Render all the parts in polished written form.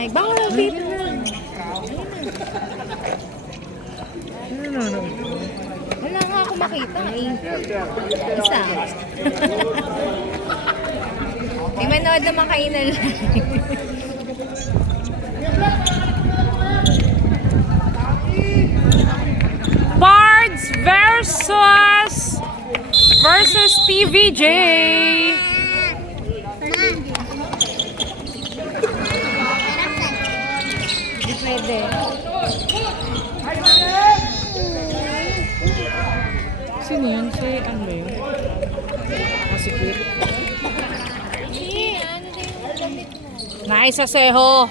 mic. Bawal ang vape na. Wala nga ako makita eh. Isa. May manood naman kayo na lang. Bards versus TVJ. Hindi pwede. Sino yun? Si ano ba yun? Si Kit. Ano din yung damit mo? Naisaseho.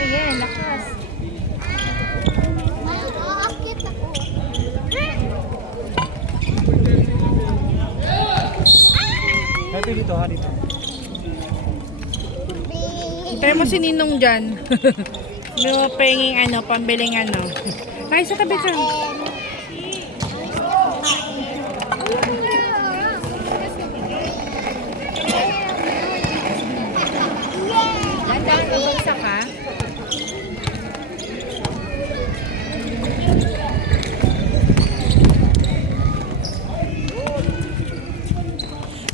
Ayan, lakas. Aakit ako. Dito dito, ha dito. Tayo mo si Ninong dyan. May mga penging ano, pambiling ano. Ay, sa tabi ka. Landang, nabagsak ka?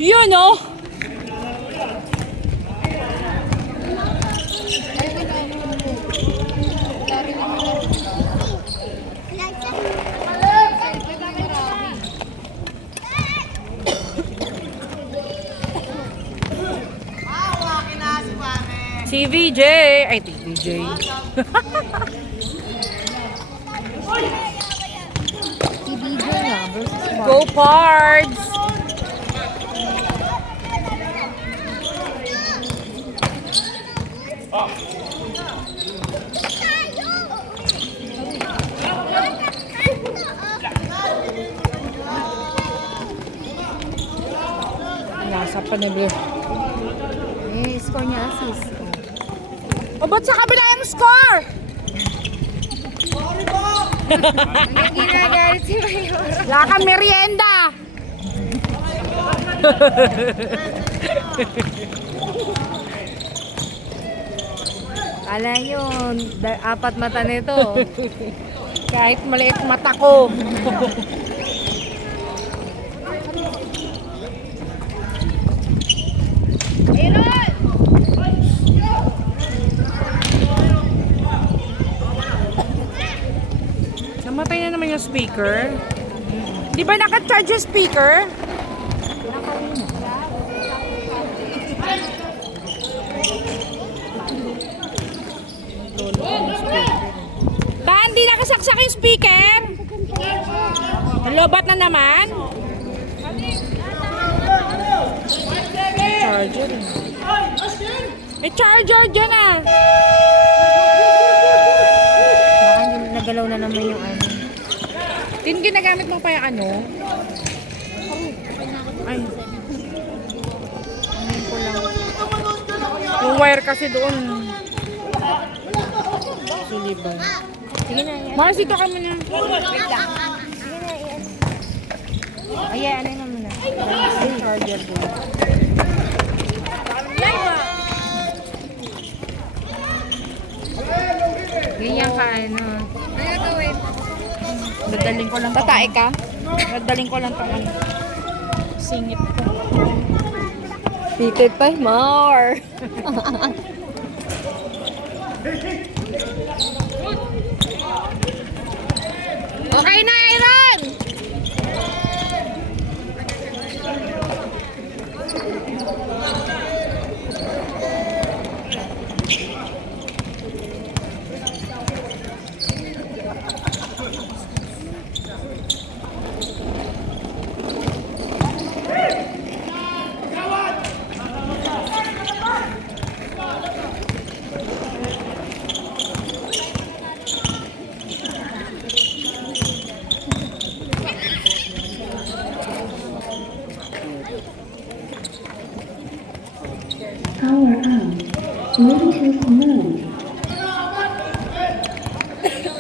Yun oh! Si VJ! Ay, TVJ. TBJ nga versus Bar. Go Pards! Nasa pa ni Blue. Eh, score niya assist. O, ba't sa kabila yung score? Hindi nagalit si Mayor. Wala kang merienda! Kala yun, apat mata nito. Kahit maliit mata ko. Namatay na naman yung speaker. Di ba naka-charge yung speaker? Ba, hindi nakasaksak yung speaker? Lobat na naman? Charger. May charger dyan ah. Baka hindi nagalaw na naman yung ano. Tin, ginagamit mo pa yung ano? Ay. Ngayon ko lang. Yung wire kasi doon. Suliban. Sige na, yan. Mars, dito ka muna. Wait lang. Sige na, yan. Ayan, ano naman na. Yung charger doon. Ganyan ka, ano. Ano gawin? Dadaling ko lang. Tatae ka? Dadaling ko lang ito. Singit ko. Picket pa, more. Okay na, Aaron! Power on. Bluetooth mode.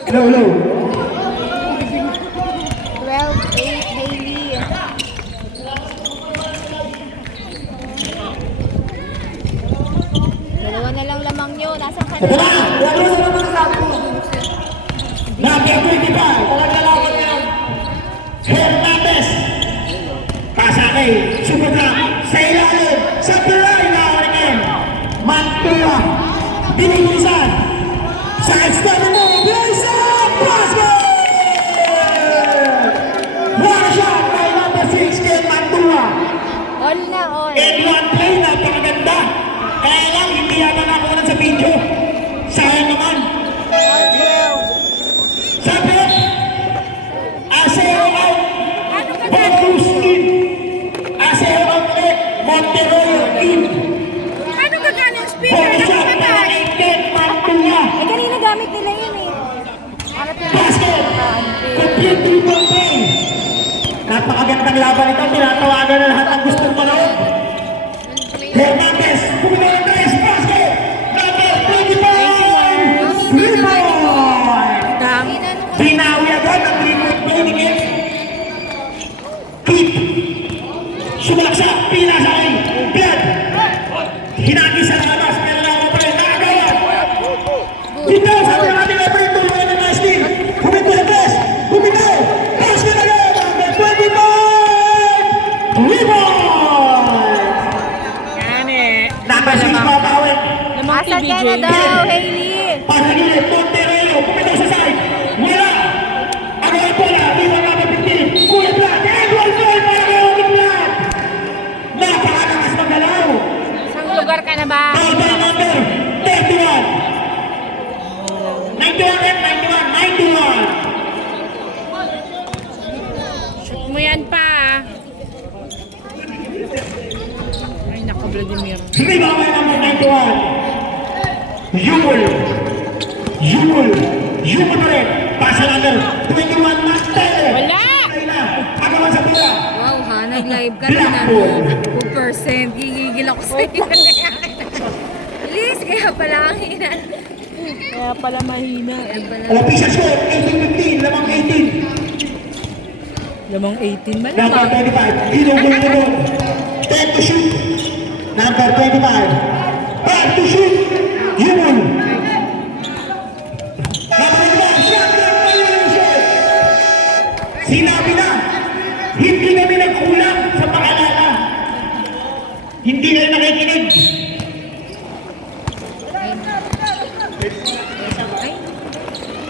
Hello, hello. 12-8, Hailey. Mangyo, nasaan ka Ito na? na! Lalo na naman ang sabi mo. Number 25, talaga laban yan. Hernandez. Kasakay, sumudra, sa ilalim, sa tulay na orikin. Mantua, binilisan. Sa external mo, Blazer, basket! One shot by number 6, Ken Mantua. All na, all. In one play, napakaganda. Kaya lang, hindi yata nakuha sa video. Sayang naman. Sabi, Aseo out. Ano ka dyan? Montus in. Aseo out ulit. Monteroyo in. Ano ka dyan yung speaker? Four shot para Nakapatay. kay Ken Mantua. Eh, kanina gamit nila yun eh. Harap nila. Basket. Complete triple play. Napakagandang laban ito. Tinatawagan na lahat ang gustong manood. Hernandez, bumitaw ng tres, basket! Number 25! Rebound! Dami. Binawi agad ang three-point play ni Kip. Kip! Sumalaksak, pinasakay, Piat! Hinagi sa labas, pero lang pa rin, nakagawa! Dito, sabi ng ating referee, tulungan ng last team! Bumitaw sa tres! Bumitaw! Basket agad! Number 25! Rebound! Yan eh. Number 6, papawin! Lamang Asan ka na TBJ. daw, Hailey? Pasagilid, Monterrey, pumitaw sa side. Wala! Ang mga bola, di ba number 15? Kuya Black, and one goal para kay Obi Black! Napakalakas magalaw! Isang lugar ka na ba? Foul by number 31! 91 and 91, 91! Shoot mo yan pa. Ay, nako, Vladimir. Rebound by number 91! Yul! Yul! Yul pa rin! Pasa number 21, Mastele! Wala! Ay na! Agawan sa bola! Wow, ha? Nag-live ka Black na ball. 2%. Gigigil ako sa'yo. Please, kaya pala ang hina. Kaya pala mahina. Kaya pala. Official score, 18-15, lamang 18. Lamang 18 Number malamang. 25, Ginong-Ginong. 10 to shoot. Number 25, 5 to shoot. Yun. Number 25, shotgun violation. Sinabi na, hindi kami nagkulang sa paalala. Hindi kayo nakikinig.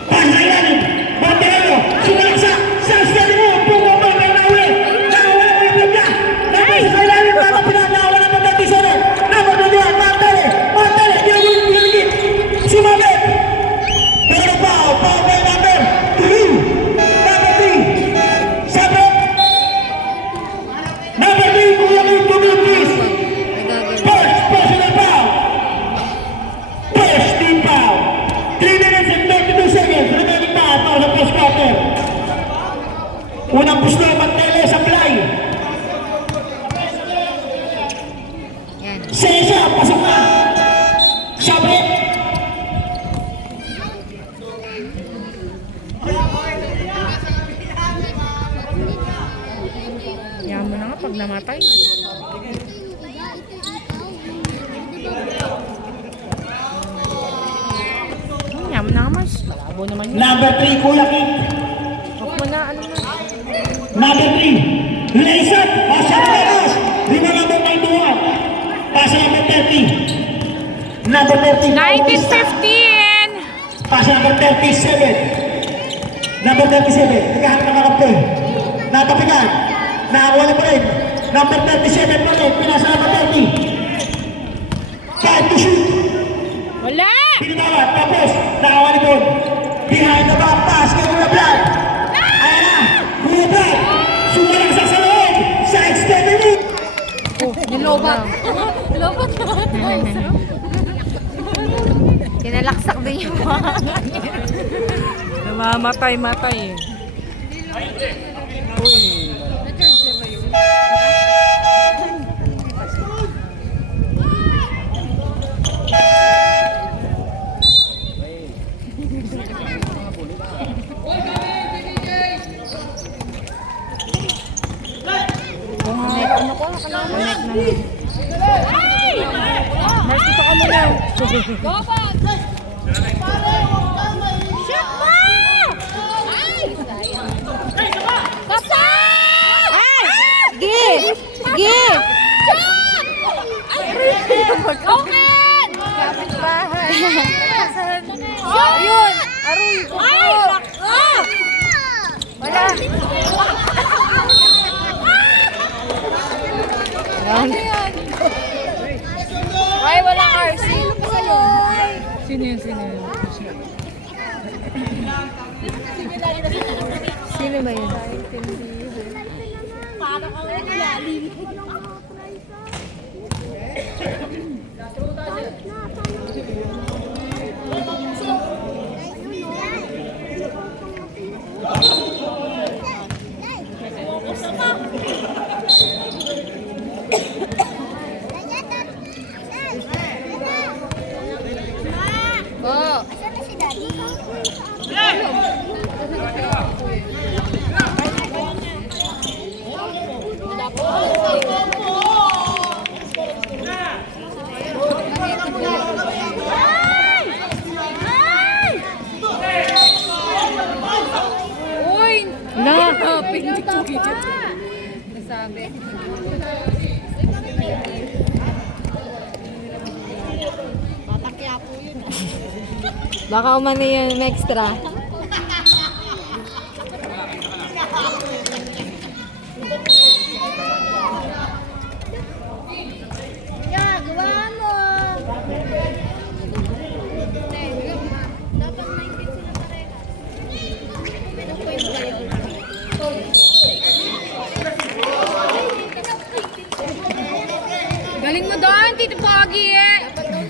Pasa ilalim, Montero, sumalaksak, sa steady mo, bumaba, may nauli. Nawala mo yung bigla. Tapos sa ilalim, mga pinagawa ng pagkakisaran. Number 21, Montero, Montero, ginagulong pinagit. Sumabit. Pero foul by number 3. Number 3. Sabit. Number 3, Kuya Kim, please. First personal foul. First team foul. 3 minutes and 32 seconds. Remaining time para sa first quarter. Unang push na Mantele sa play. Yan. Sesa, pasok na. Sabi. Yaman mo na nga pag namatay. Yaman na nga mas. Malabo naman yun. Number 3, Kuya Kim. Huwag mo na, ano na. Number 3, Laysat. Pasok na Lays. Rima number 91. Pasa number 30. Number 30. 1915! Pasa number 37. Number 37. Naghahanap ng mga play. Natapigan. Nakakuha na pa rin. Number 37 pa rin. Pinasa number 30. 5 to shoot. Wala! Pinitawad. Tapos, nakakuha ni Don. Behind the back pass kay Kuya Black. Ayan na. Kuya Black. Sumalaksak sa loob. Sa extended lead. Nilobat. Nilobat naman. Kinalaksak din yung mga. Namamatay-matay eh. Ano ko? Ano ka na? Connect na. Mars, dito ka muna. Shoot mo! Ay! Basta! Ay! Gi! Gi! Open! Kapit bahay. Yun! Aroy! Ay! Wala! Yan. Ay, wala RC. Sino yun? Sino yun? Sino ba yun? Oh. Uy! Na! Pindik ko dito. Nasabi. Baka umano yun extra. Yeah, gawa mo. Galing mo doon, Tito Pogi.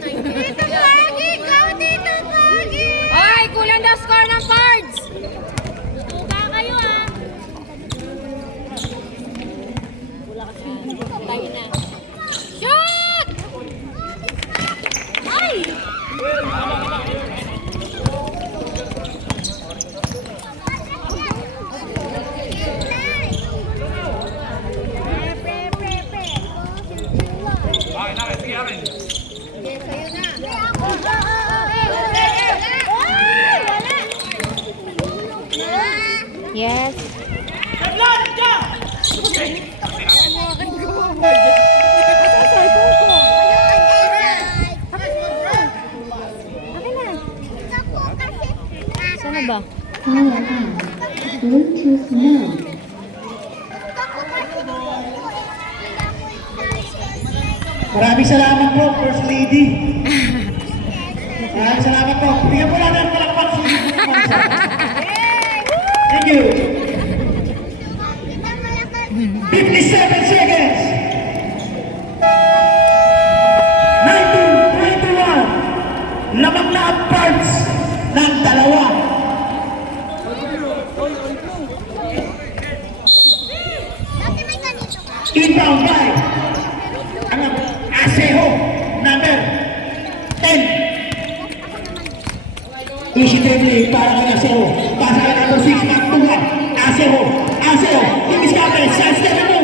Tito Pogi, ikaw Tito Pogi. Ay, kulang na score ng cards. Tuka kayo ah. Shoot! Ay! Yes. Sana ba? Power on. Bluetooth mode. Maraming salamat po, First Lady. Maraming salamat po. Bigyan po natin ang palakpak sa inyo. Thank you. 57 seconds. 1921. Lamang na ang parts ng dalawa. Inbound by ang Aseho number 10. Easy dribbling para kay Aseho. Pasa kay number 6 Magtuga. Aseho. Aseho. Imiskape. Sans na mo.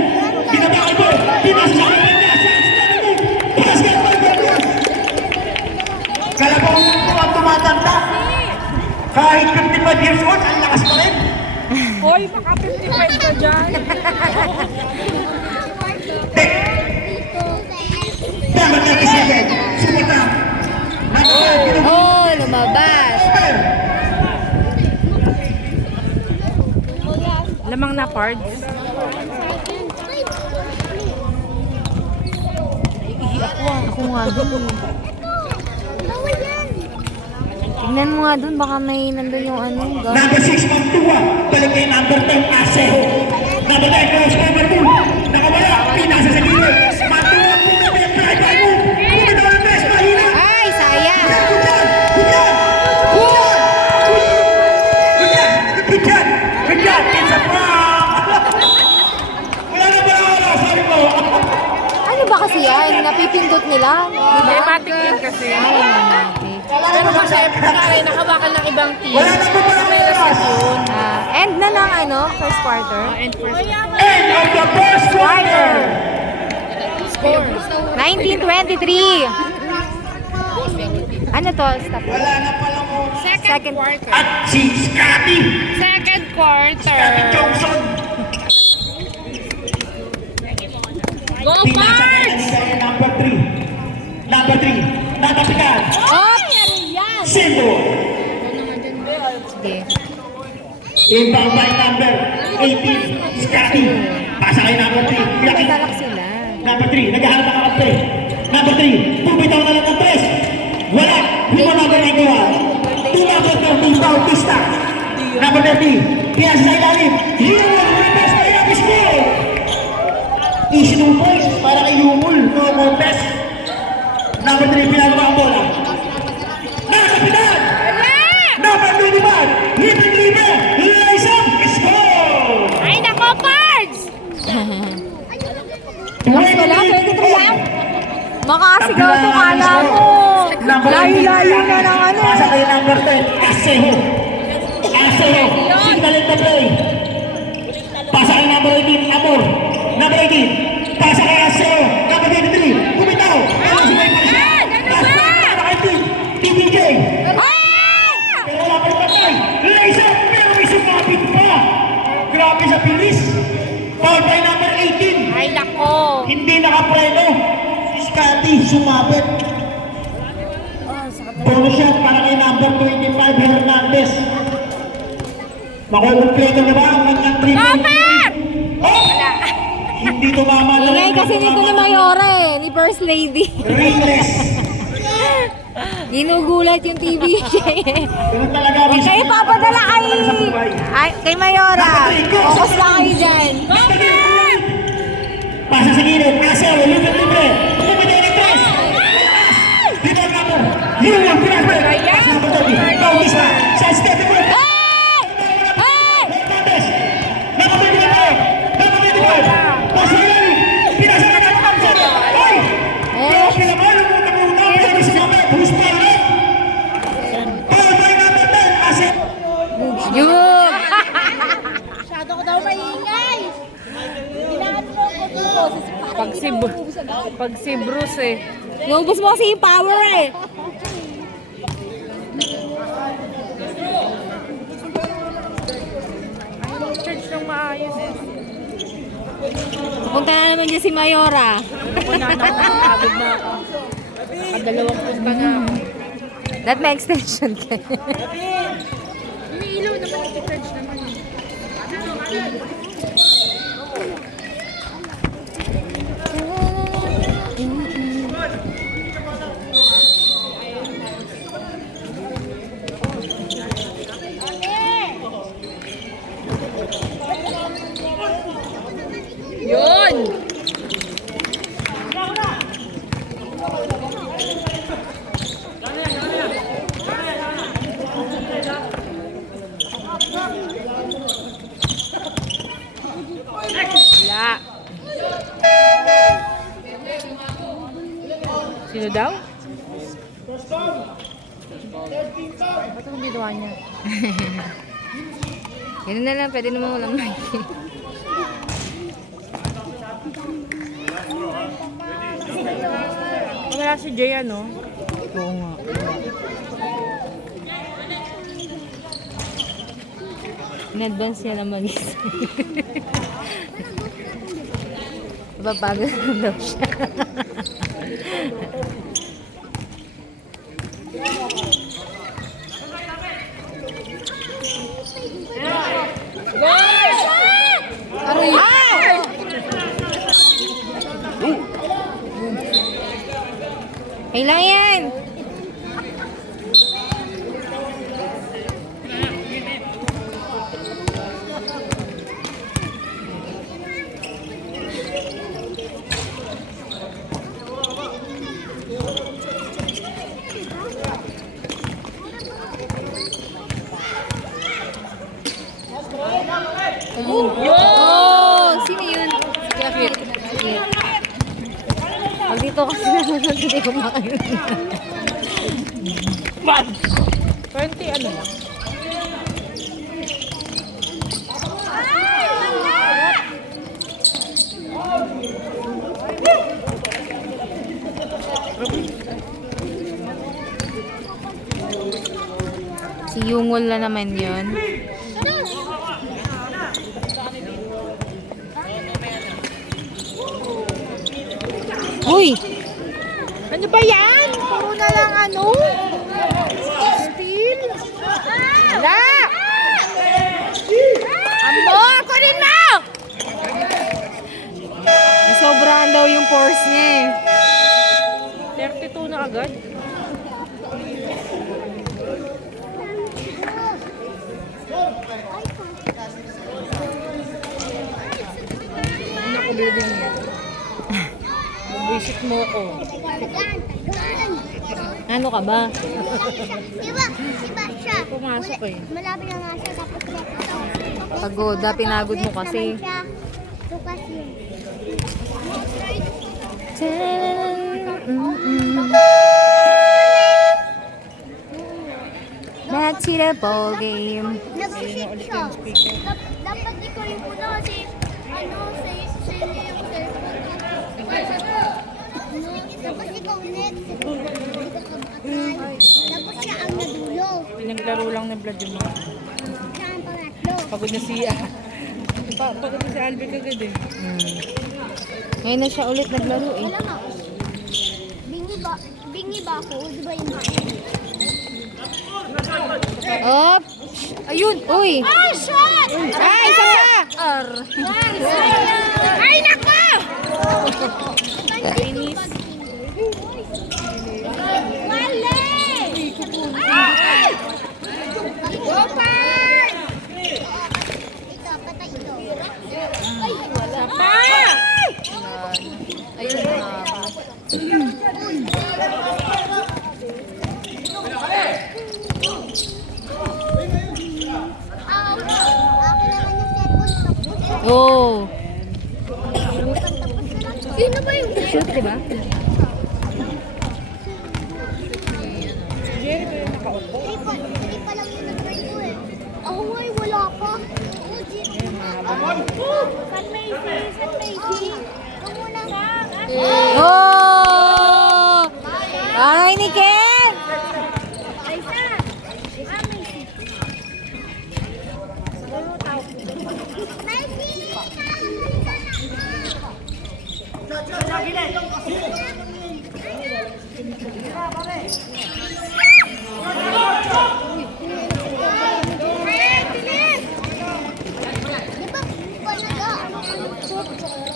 Pinabakal ko. Pinasa sa kanya. Sans na mo. Pass ka pa. Kalabaw lang po ang tumatanda. Kahit 55 years old, ang lakas pa rin. Hoy, baka 55 ka dyan. Number 37. Sumita. Oh, lumabas. Lamang na cards. Ako nga dun. Tingnan mo nga dun, baka may nandun yung ano. Number 6, Magtuwa. Balik kay number 10, Aseho. Number 10, cross cover mo. Nakawala. Pinasa sa gilid. Magtuwa po na may try by mo. Kumita ng best. Mahina. Ay, sayang. Good job. It's a prank. Wala na ba wala? Sabi mo. Ano ba kasi yan? Napipindot nila? Diba? Matic yun kasi. Pero kasi, nakabakan ng ibang team. Wala na ba wala? End na ng ano, first quarter. End of the first quarter. 19-23. Ano to? Stop. Wala na palang oras. Second quarter. At si Scotty. Second quarter. Scotty Johnson. Go, Pinasa Pards! kaya number 3. Number 3. Natapikan. Oh! Simbo. Sige. Inbound by number 18. Scotty. Pasa kay number 3. Pinaki. Talak sila. Number 3. Naghahanap ang kape. Number 3. Pumitaw na lang ng 3. Wala. Hindi mo nagagawa. 2 number 13. Bautista. Number 13. Pinasa sa ilalim. Yun ang reverse na ilabis ko. Easy no points para kay Yumul. No more best. Number 3. Pinagawa ang bola. Nakapitan. Number 21. Hidden leader. Lysam. Score. Ay, nako, Pards! Lakas ko lang, 23 lang. Makasigaw to, kala mo. Layo-layo na ng ano. Pasa kay number 10. Aseho. Aseho. Signaling na play. Pasa kay number 18. Amor. Number 18. Pasa kay Aseho. Number 23. Bumitaw. Pasa kay Marcia. Pasa kay TBJ. Pero wala pa yung patay. Laser. Pero may sumapit pa. Grabe sa bilis. Foul by number 18. Ay, nako. Hindi nakapreno. Si Scotty sumabit. Bonus shot para kay number 25 Hernandez. Makukumpleto na ba ang kanyang 3 Oh! Hindi tumama na Ingay kasi nito ni Mayora eh, ni First Lady. Ringless. Ginugulat yung TV siya eh. Ganun talaga. Kayo papadala kay Mayora. Focus lang kayo dyan. Pasa sa gilid. Asel, libre. Pumipili ng 3. Dito ang kapo. Yun ang pinasbay. Number 30. Bautista. Sa step mo. Hernandez. Number 25. Number 25. Pasa yan. Pinasa ka ng Thompson. Ay! Grabe naman. Lumutang-lutang. Pero si Kapag. Gusto rin. Foul by number 10. Asel. Yun! Masyado ko daw maingay. Kailangan mo ko Pag si Bruce eh. Naubos mo kasi yung power eh. Church ng maayos. Punta na naman dyan si Mayora. Ako na pagod na ako. Kadalawang punta na ako. That may extension kayo. Umiilaw naman yung church naman. Yun! Wala. Sino daw? Ba't ang ginawa niya? Ganun na lang, pwede naman walang mic. Wala si Jay ano? Oo nga. In-advance niya lang mag-isa. Napapagod na daw siya. Aray! Kailangan yan! Oh! Sino yun? Si Jeffrey. Pag dito kasi nanonood, hindi ko makain. 20 ano lang? Yungol na naman yun. Uy! Ano ba yan? Puro na lang ano? Steel? Wala! Ambo! Kunin mo! Sobrang daw yung force niya eh. 32 na agad. Ano ko building niya? Visit mo ko. Ano ka ba? Diba siya? Pumasok eh. Malapit na nga siya tapos Pagod, pinagod mo kasi. Bukas yun. Back to the ball game. Nag-sit siya. Dapat ikaw yung una kasi ano, sa inyo yung cellphone. Tapos ikaw next. Tapos siya ang nadulo. Pinaglaro lang ng blood yung mga. Siya ang pangatlo. Pagod na siya. Pagod na si Albert agad eh. Ngayon na siya ulit naglaro eh. Alam mo, bingi ba ako? Di ba yung Op! Ayun! Uy! Ay, shot! Ay! Isa Ay, nako! Wale! Ay! Gopar! Ito, patay ito. Ay, wala pa! Ayun na. Akin naman yung cellphone. Oh! Sino ba yung Shoot, diba? Hindi pa lang yung nag-try ko eh. Ako nga eh, wala pa. San Macy? San Macy? Huwag mo na. Oh! Ay, ni Ken! Aysa! Macy!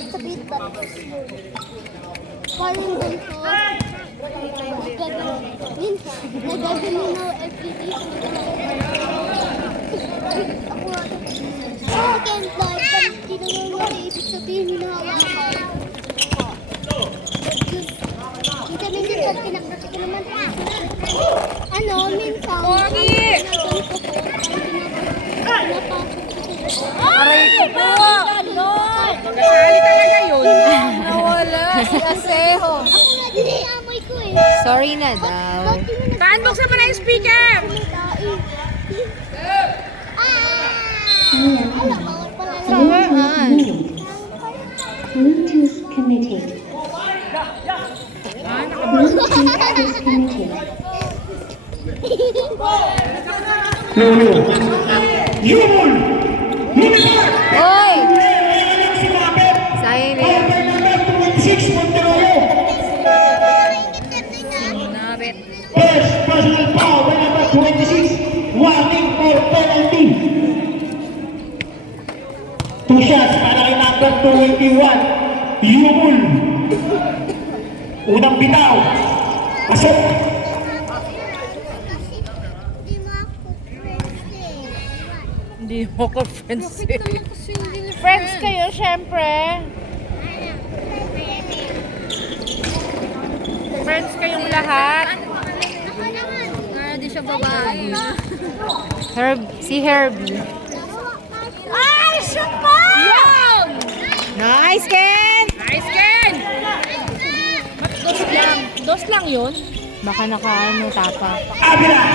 Sa feedback. Parang ganito. Nagagano na FPT. Ako nga. Second life, pag tinanong mo na ibig sabihin hinahawakan. Kita minsan pag pinakdati ko naman. Ano, minsan. Ginagawa ko po. Aray ko po! Kasali talaga yun. Nawala si Aseho. Ako nga din ay amoy ko eh. Sorry na daw. Taan, buksan mo na yung speaker! Alam, bawal pala lang. Saan? Bluetooth committed. Bluetooth disconnected. Lulu. Yumul. Lumipat. Oy! Si Mabet. Sayang eh. Number number 26, Monterolo. Nabit. First personal foul by number 26. Warning for penalty. Two shots para kay number 21. Yumul. Unang bitaw. Pasok. Di mo ako friends eh. Hindi mo ko friends eh. Friends kayo, syempre. Friends kayong lahat. Di siya babae. Si Herbie. Ay, shoot pa! Yun! Nice, Ken! Nice, Ken! Dos lang yun. Baka nakaano tapa. Abila.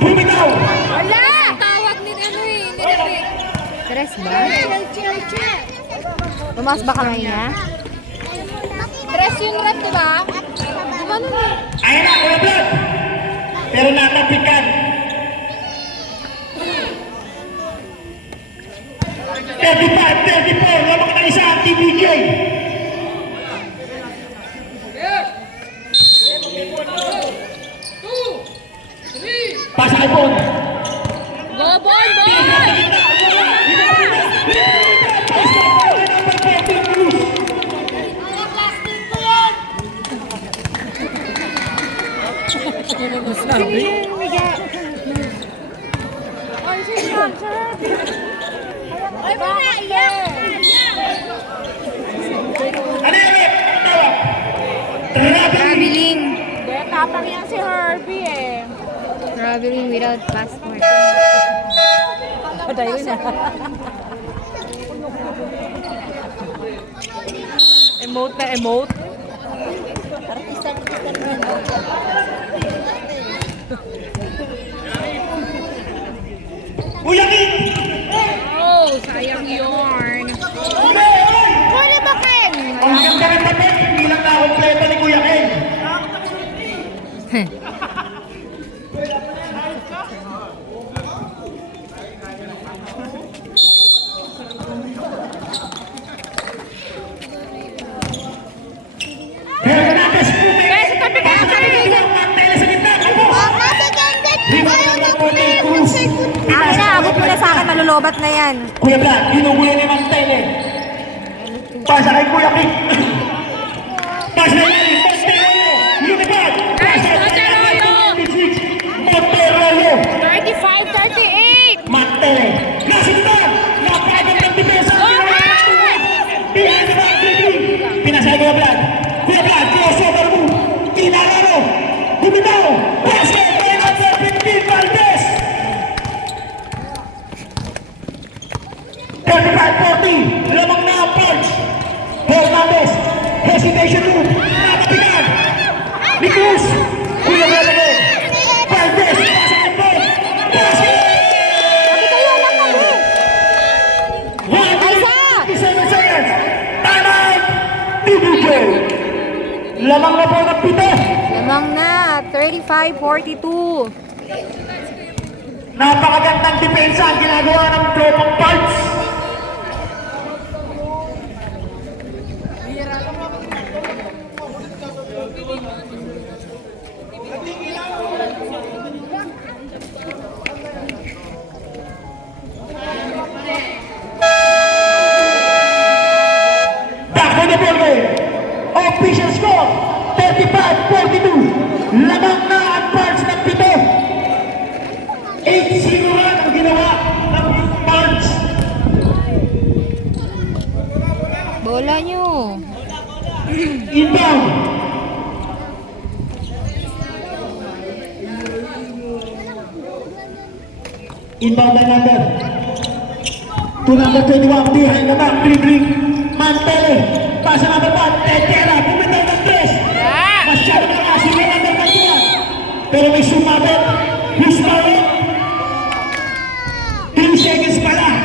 Bumitaw. Wala! Tawag ni ano eh. Stress ba? Chill. Tumaas ba kamay niya? Stress yung rep, diba? Diba nun eh? Ayan na, wala blood. Pero natapikan. 35-34, lamang ng isa ang TBJ. Pasa kay Bon. Go, Bon, Bon! Ay, mga iyak! Ano yan? Tawag. Traveling. Tapang yan si Herbie eh. Traveling without passport. Patayo na. Emote na emote. Uyakin! Oh, sayang yarn. Pwede ba, Ken? Ang ganda ng damit, hindi lang na-completa ni Kuya Ken. Hernandez Pume. Sa tabi ka, Mantela sa gitna. Opo. Nasa ganda! Ayaw na Cruz. Akin na, abot mo na sa akin, malulobat na yan. Kuya Vlad, ginugulo ni Mantele. Pasa kay Kuya King. Pasa kay Mantele. Lumipad. Pasa kay Mantele. 35-38. Mantele. Nasundan. Napagod ng depensa. Behind the back, pinasay Kuya Vlad. Kuya Vlad, crossover move. Tinalaro. Bumitaw. Pasa kay number 15, Valdez. 35-40. Lamang na ang punch. Hernandez. Hesitation move. Nakapitan. Ni Cruz. Kuya Vlad again. Valdez. Pasa kay Paul. Pasa. Sabi kayo lang kami! 57 seconds. Time out. TBJ. Lamang na po ng pito. Lamang na, 35-42. Napakagandang depensa ang ginagawa ng tropang parts. Back to the ball game. Official score, 35-42. Lamang na ang parts ng pito. 8-0 ang ginawa ng parts. Bola nyo. Inbound. Inbound na number. To number 21, behind the back, dribbling. Mantele. Pasa number 1, Tetera. Bumitaw ng 3. Masyado na kasi yung number 21. Pero may sumabit. Who's power? 3 seconds pa lang.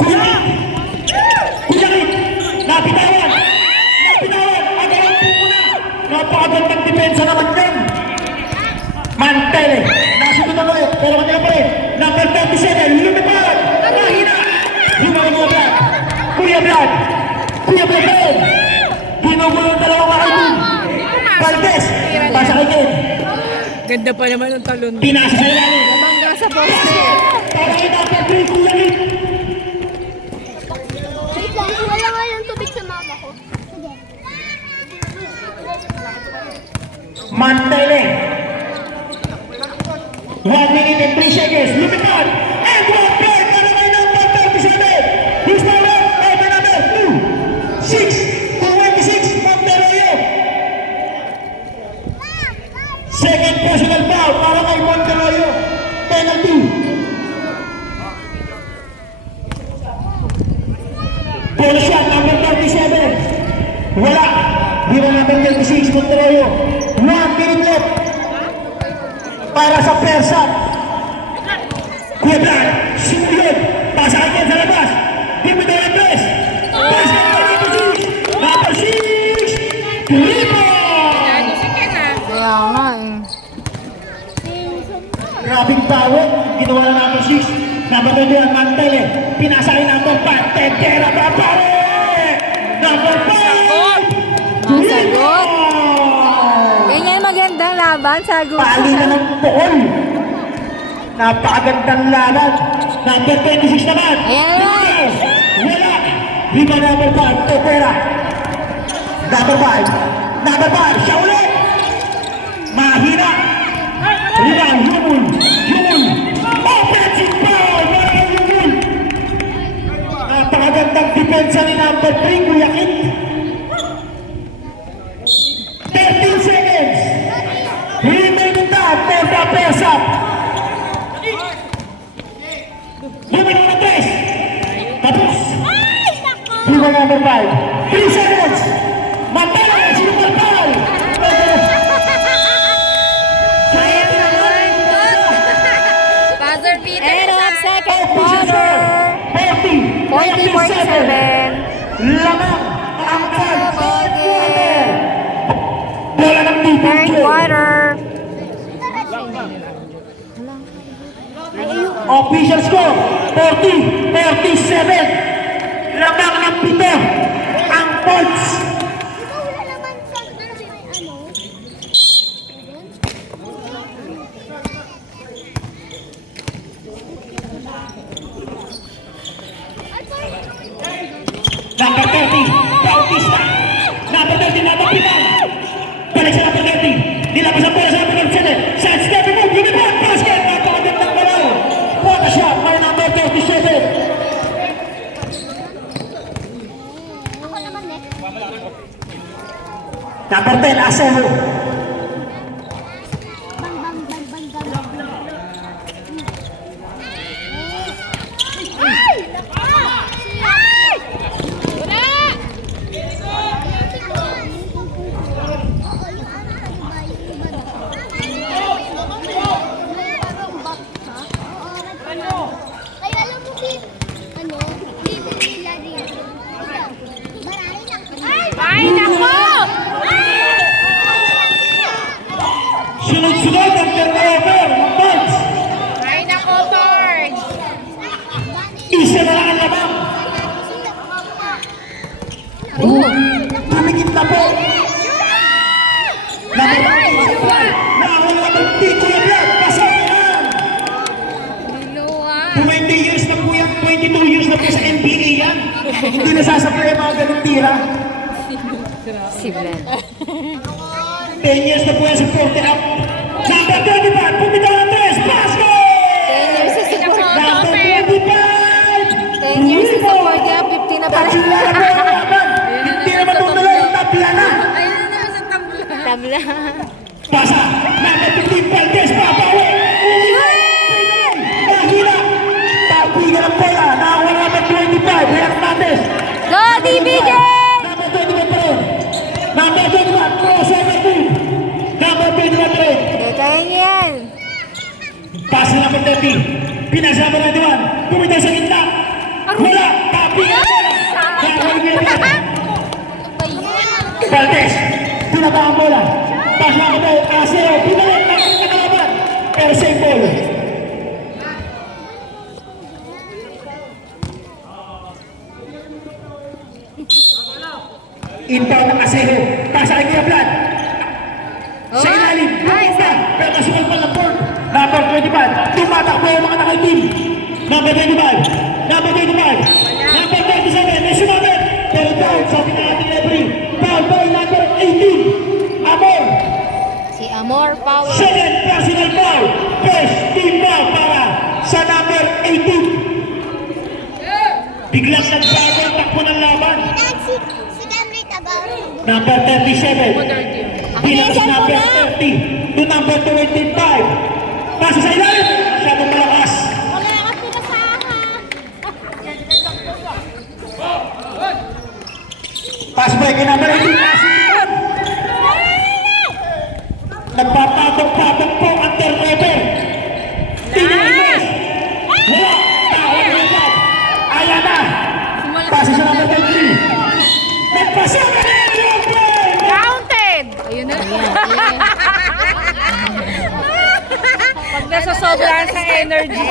Kuya! Kuya Rit! Napitawan! Napitawan! Agalan po muna! Napakagandang depensa naman yan! Mantele! Nasunod na ulit, pero kanina pa rin. Number 37, lumipad! Mahina! Lumaki mga Vlad! Kuya Vlad! Kuya Vlad pa rin! Ginugulo ng dalawang makaibon! Valdez! Pasa kay Ken! Ganda pa naman ng talon. Pinasa sa ilalim! Bangga sa poste. Para kay number 3, Kuya Rit! Wait lang, wala nga yung tubig sa mama ko. Mantele. 1 minute and 3 seconds. Lumipad. And 1 point para kay number 37. Who's now left? Over number 2. 6-26. Monteroyo. Second personal foul para kay Monteroyo. Penalty. Bonus shot number 37. Wala. Hero number 36, Monteroyo. 1 minute left. Para sa Persa. Kuya Vlad, sinulog. Pasa kay Ken sa labas. Bumitaw ng press. Pasa kay number 6. Climo! Ano si Ken ah? Kaya nga eh. Grabing power. Ginawa na number 6. Number 21, Mantele. Pinasa kay number 5. Tendera Papare. Number 5. Masagot. Ganyan magandang laban, sagot. Pali na ng pool. Napakagandang laban. Number 26 naman. Ayan na. Wala. Lima number 5. Tendera. Number 5. Number 5. Siya ulit. Mahina. Rebound. Yumul. Yumul. Offensive foul. Maraming Yumul. Napakagandang depensa ni number 3. Kuya Kit. 13 seconds. Remaining time for the press up. Lumino na 3. Tapos. Lima number 5. 3 seconds. Mantala. Super foul. Sayang naman. Buzzer beater. End of second Official quarter. score, 40-47. 40-47. Lamang ang third quarter. Bola ng Third DPJ. quarter. Official score, 40-47. Lamang ng 7 ang points. Wala naman sa ano. Number 30, Bautista. Number 30, number 5. Balik sa number 30. Nilabas ang bola sa number 37. Side step move, uniform basket. Napakagandang balaw. What a shot by number 37. Ako naman next. Number 10, Asejo. Bang bang bang bang bang. Ay! Ay! Wala! Kaya alam mo si ano, dito nila rin. Marami na. Ay, nako! Sunod-sunod ang turnover ng points. Ay, nako, Torch! Isa na lang ang lamang. Tumigit na po. Nakawala ng tito na blood. Pasayan. Luluwa. 20 years na po yan. 22 years na po sa NBA yan. Hindi nasasaplay ang mga ganong tira. Si Blan. 10 years na po yan sa 40 up. Number 25. Pumitaw ng 3. Basket! 10 years sa support. Number 25. 10 years sa support. 50 na pala. Tabla na po ang laban. Hindi naman itong dalawa. Tabla na. Ayun na naman sa tabla. Pasa. Number 15. Valdez. Papawi. Mahina. Tapigan ang bola. Nakawala number 25. Hernandez. Go, DBJ! Number 21 pa rin. Number 21. Crossover move. Number 21 pa rin. Kaya niya yan. Pasa number 30. Pinasa number 91. Pumitaw sa gitna. Wala. Tapigan ang bola. Nakawala niya yan. Valdez. Pinata ang bola. Pasa number 2. Asero. Pinalik. Nakakalaban. Pero same ball. Inbound ng Asero. Pasa kay Kuya Vlad. Sa ilalim. Nice. Pero kasunod pa ng board. Number 25. Tumatakbo ang mga naka-team. Number 25. Number 25. Number 27. May sumabit. Pero down. Sabi na natin every. Foul by number 18. Amor. Si Amor Power. Second personal foul. First team foul para sa number 18. Biglang nagbago ang takbo ng laban. Si Camry Tabaw. Number 37. Bilang sa number 30 to number 25. Pasa sa ilalim. Masyadong malakas. Wala ka pinasaha. Pass break kay number 18. Nagpapatok-patok po ang turnover. Tinilis. Wala. Tawag na agad. Ayan na. Pasa sa number 23. Nagpasa ka na yung play. Counted! Ayun na. Pag nasa sobrang sa energy.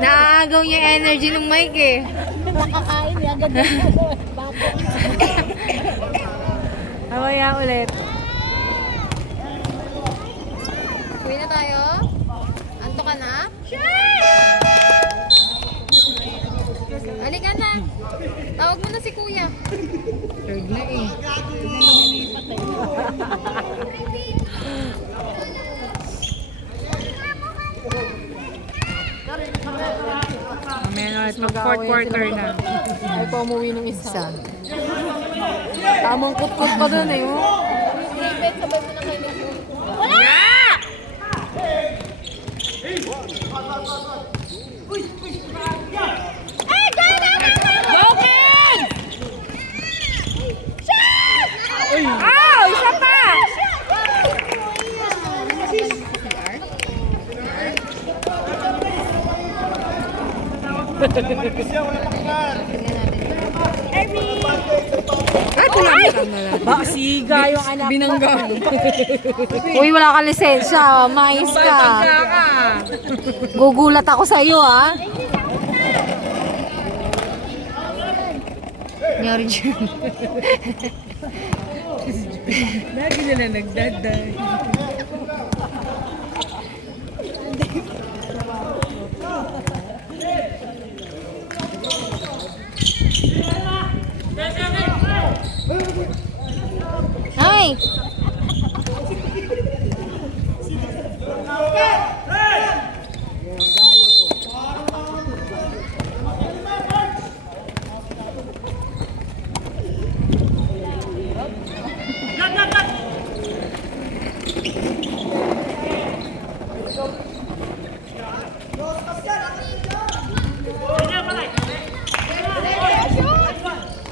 Naagaw niya yung energy ng Mike eh. Nakakain, agad na. Mamaya ulit. Uwi na tayo? Anto ka na? Halika na. Tawag mo na si kuya. Third na eh. Mamaya na ulit mag fourth quarter na. Ay pa umuwi ng isa. Tamang kutkot pa doon eh. Sabay mo na kayo ng Oh, isa pa! Ay, pulang Siga yung anak. Binangga. Uy, wala ka lisensya. Mais ka. Gugulat ako sa iyo, ha? Nangyari dyan. Lagi na lang nagdaday. Ay!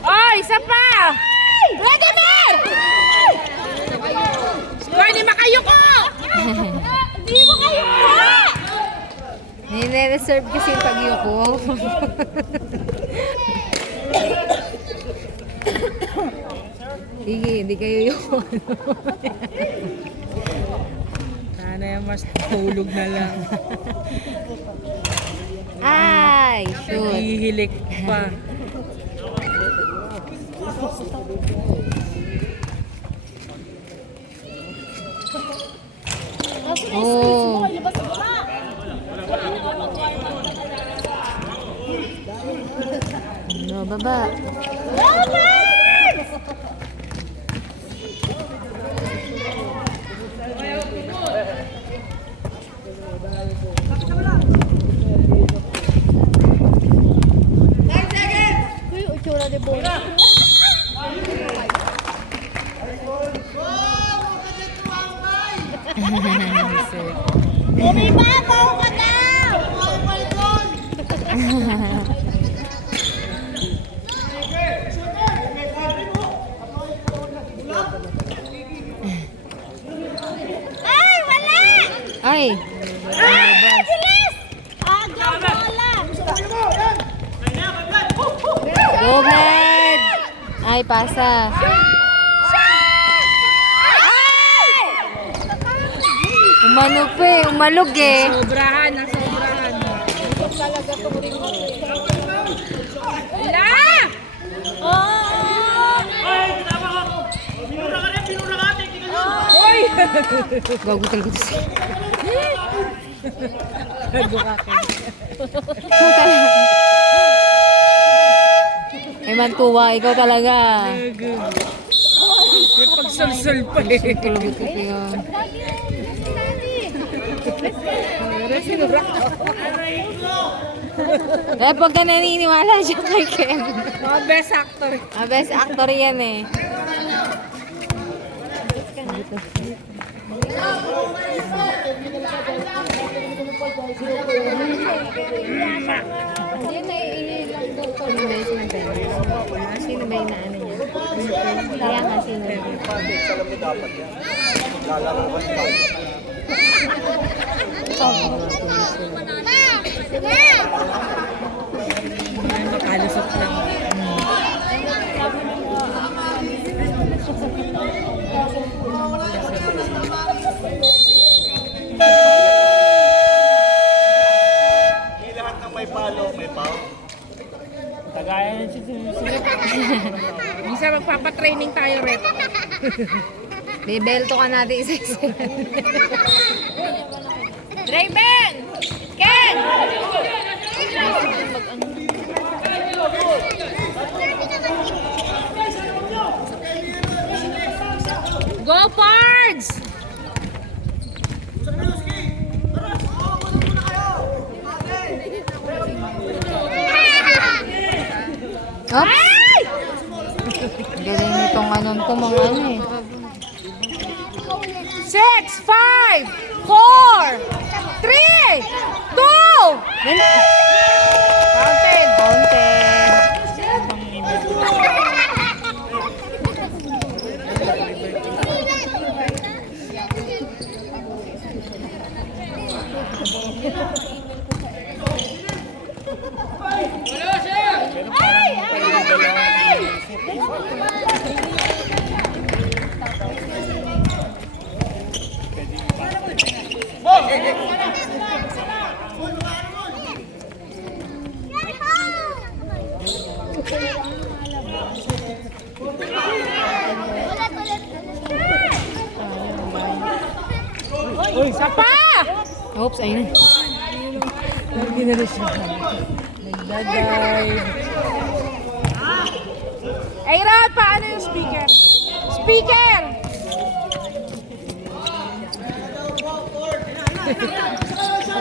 Oh, isa pa! Vladimir! Pwede makayo ko! Hindi mo kayo! Nire-reserve kasi yung pag-yuko. Sige, hindi kayo yuko. Sana yung mas tulog na lang. Ay, shoot. Hihilik pa. Oh. No, baba. Uy, utsura de bola. Umibabaw ka daw! Ay, wala! Ay, Ay, bilis! Agad bola! go Vlad! Ay, pasa. Umanog pa eh, umalog eh. Sobrahan, nasobrahan. Wala! Hoy! Gago talaga ito siya. Gago ka kayo. Ikaw talaga. Eh, Mantuwa, ikaw talaga. Gago. May pagsulsul pa eh. Talaga ito kaya. Eh, pag ka naniniwala siya kay Ken. Mga best actor. Best actor yan eh. Hindi na inilang doon ko. Sino ba yung sinabi? Sino ba yung naano niya? Kaya nga sino yun? Ay, makalusot lang. magpapatraining tayo, Rep. Bebelto ka natin isa-isa. Draven! Ken! Go, Pards! Oops! Galing nitong anon ko mga ano eh. 6, 5, 4, 3, 2! Counted! Counted! Uy, isa pa! Oops, ayun. Lagi na rin siya. Nagdadive. Ay, Rod, paano yung speaker? Speaker!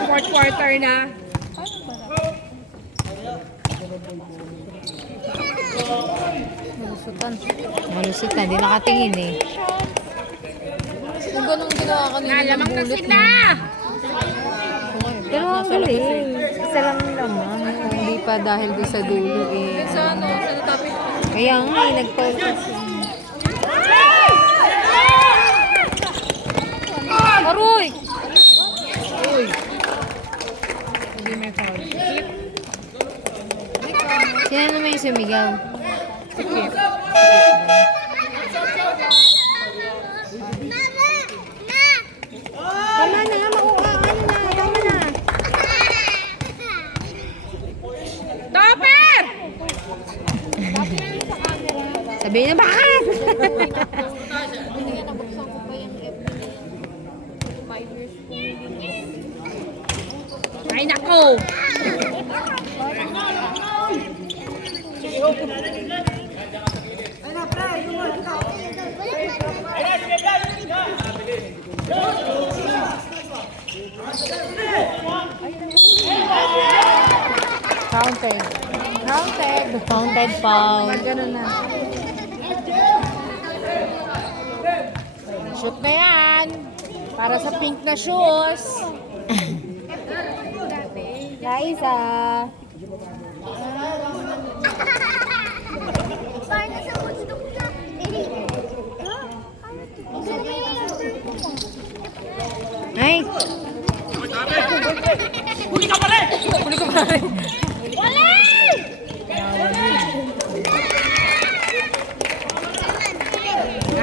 Fourth quarter na. Malusot na, hindi nakatingin eh. Kung ganun ginawa ka nila, Nalamang na sila! Pero ang galing. Isa lang naman. Hindi pa dahil doon sa dulo eh. Sa ano? Sa natapit? Kaya nga eh, nag-focus. Aroy! Uy! Hindi may foul. Sino naman yung sumigaw? Skip. Tama na nga, makuha. Ano na? Tama na. Topper! Sabihin na bakit? Ay, nako! Counted. Counted. Counted foul. Ganun na. Shoot na yan. Para sa pink na shoes. Liza. Paano sa gusto ko na? Ay. Huli ka pala!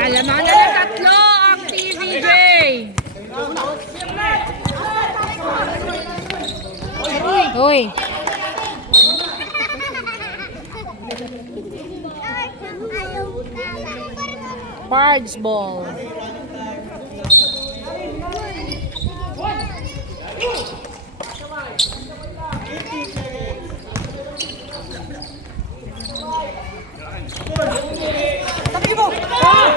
Alamang na ng tatlo ang TVJ. Uy. Pards ball.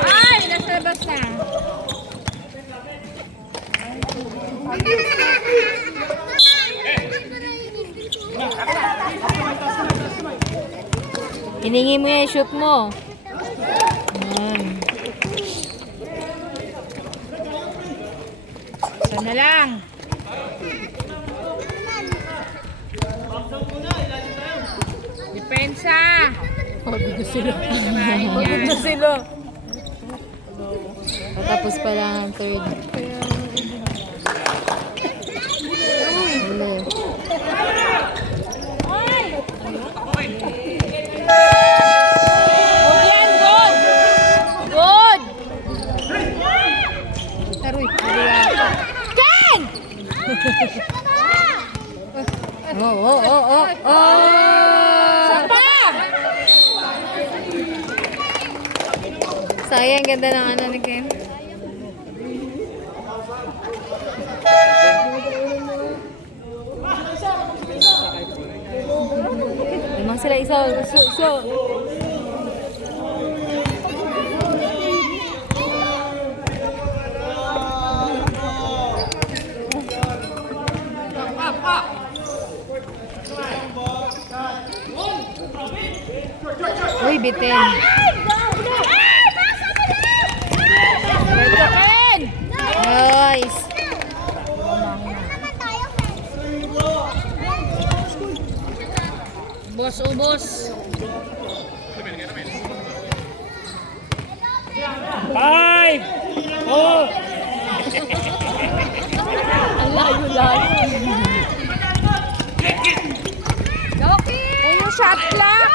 Ay, nasa labas na. Hiningi mo yung shoot mo. Ayan. Isa na lang. Depensa. Pagod na sila. Pagod na sila. Tapos pa lang ang third. Huli. Good yan, good. Good. Taroy. Ken! Oh. Isa pa! Sayang, ganda ng ano ni Ken. Limang sila isa. So. Uy, bitin. Nice. Ubos, ubos. 5, 4, Ang layo lang. Uy, yung shot clock.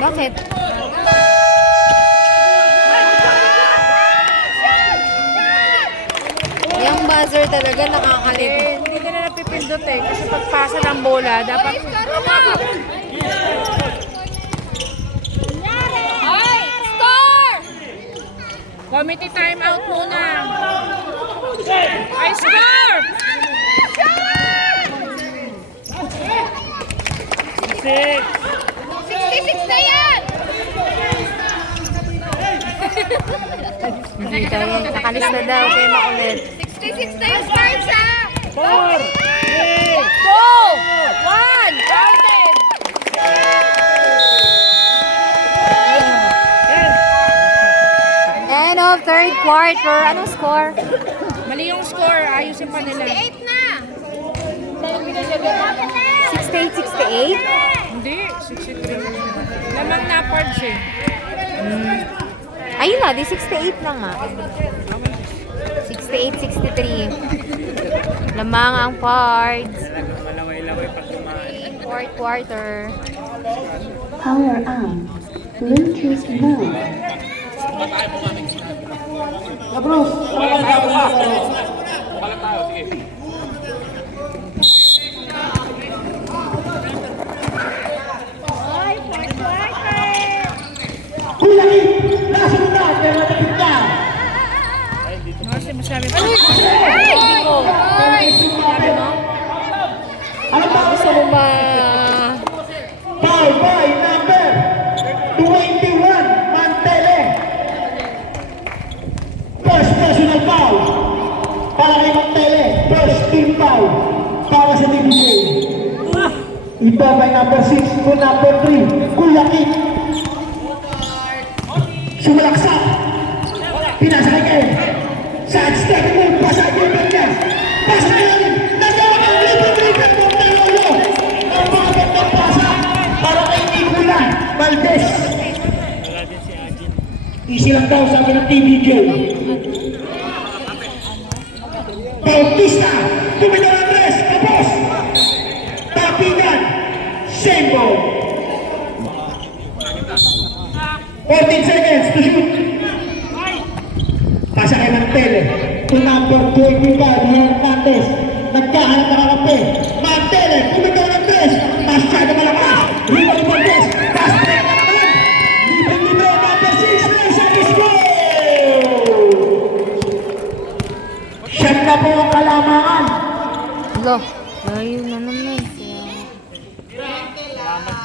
Bakit? Yung buzzer talaga nakakalito. Hindi ka na napipindot eh. Kasi pagpasa ng bola, dapat... Ay! Score! Committee time out muna. Ay, score! 6, 66 na yan! Hindi tayo. Nakalis na daw. Kaya makulit. 66 na yung cards ha! 4, 3, Go! 1! Counted! End of third quarter. Anong score? Mali yung score. Ayusin pa nila. 68 na! 68? Hindi. 63. Lamang na parts eh. Ayun na, di 68 na nga. 68, 63. Lamang ang parts. malaway-laway pag kumain. Fourth quarter. Power on. Bluetooth mode. Kuya Kim, nasa na, pero natapit ka. Kasi masabi pa. Ay! Ano ba? Gusto mo ba? Foul by number 21, Mantele. First personal foul para kay Mantele. First team foul para sa DBJ. Ito by number 6 to number 3, Kuya Kim. Sumalaksak. Pinasa kay Ken. Side step move, pasa kay Ken. Pasa kay Ken. Nagawa ng libre-libre mo tayo. Ang mga gandang pasa para kay Nicola Valdez. Easy lang daw sabi ng TVJ. Bautista, tumitaw ang tres, tapos. Tapigan, same ball. 14 seconds to shoot. Pasa kay Mantele. To number 25, Hernandez. Nagkahanap na kakape. Mantele, tumitaw ng tres. Masyado malakas. Rival Valdez. Pass break na naman. Libre-libre, number 6, Reza Isco. Siyam na po ang kalamangan. Lo, layo na naman.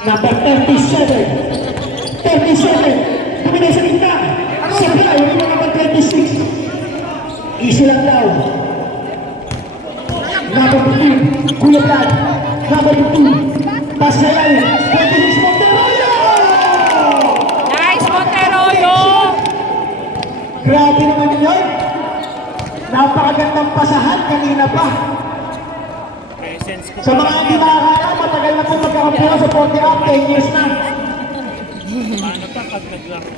Number 37. 37. Tuminay sa gitna. Sabay, yung number 26. Easy lang daw. Number 15. Kuya Vlad. Number 15. Pasayay. 26 Monteroyo! Nice, Monteroyo! Grabe naman yun. Napakagandang pasahan kanina pa. Presence ko Sa mga hindi nakakala, matagal na po magkakampuhan sa 40 up, 10 years na. paano pa pag naglaro.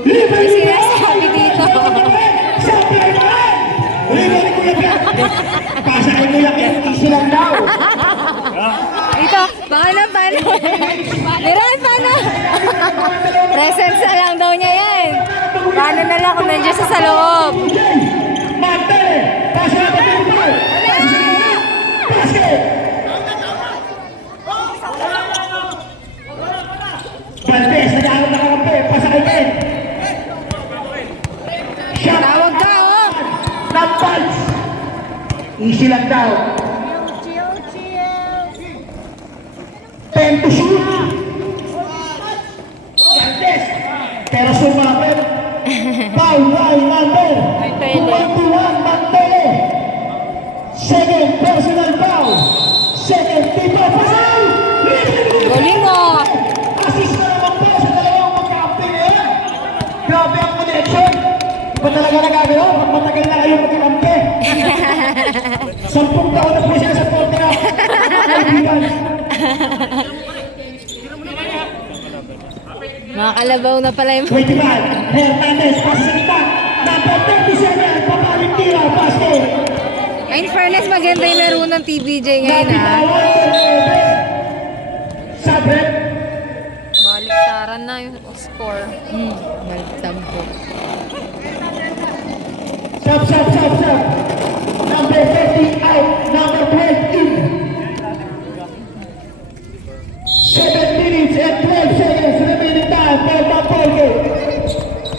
May sinasabi dito. Sabi ay naman! Libre ni Kuya Vlad. Pasahan mo yung easy lang daw. Ito, paano? Meron, paano? Presence na lang daw niya yan. Paano na lang kung nandiyan siya sa loob? Mantele! Pasahan mo yung ball! Basket! Easy lang daw. 10 to shoot. Santes. Pero sumabit. Foul by number 21, Mantele. Second personal foul. Second team foul. Galing ah. Assist na naman po sa dalawang magka-captain na yan. Grabe ang connection. Iba talaga nagagalaw pag matagal na kayo magkakampi. 10 taon na po siya sa Fortnite. Kaibigan. Mga kalabaw na pala yung... 25, Hernandez, pasita. Number 37, papalit tira, basket. Ay, in fairness, maganda yung laro ng TBJ ngayon ah. Sabre. Baliktaran na yung score. Balik-tampo. Sub. Number 30 out, number 20. 7 minutes and 12 seconds remaining time for Mapolgo.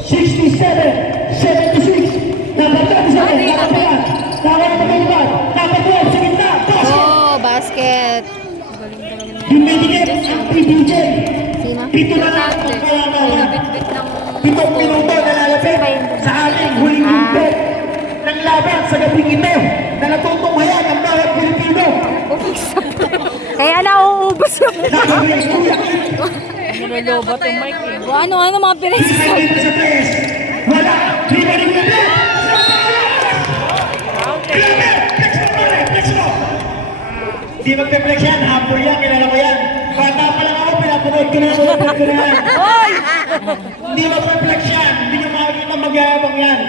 67, 76. Number 37, nakapayan. Nakapayan. Number 12, sa gitna. Basket. Oh, basket. Galing talaga na. Yung medikit, ang PBJ. Sino? Pito na lang ang kailangan. Bit-bit ng... 7 minuto na lalapit sa ating huling minuto ng laban sa gabing ito na natutunghayan ang bawat Pilipino. Kaya nauubos yung... Nakagawin kuya. Nilolobat yung mic eh. Ano mga pinagsasabi? Dito sa press. Wala. Libaling na ba? Flex mo. Di magpe-flex yan. Hapon yan. Kilala ko yan. Bata pa lang ako. Pinapanood ko na yan. Hindi magpe-flex yan. Hindi nyo makikita magyayabang yan.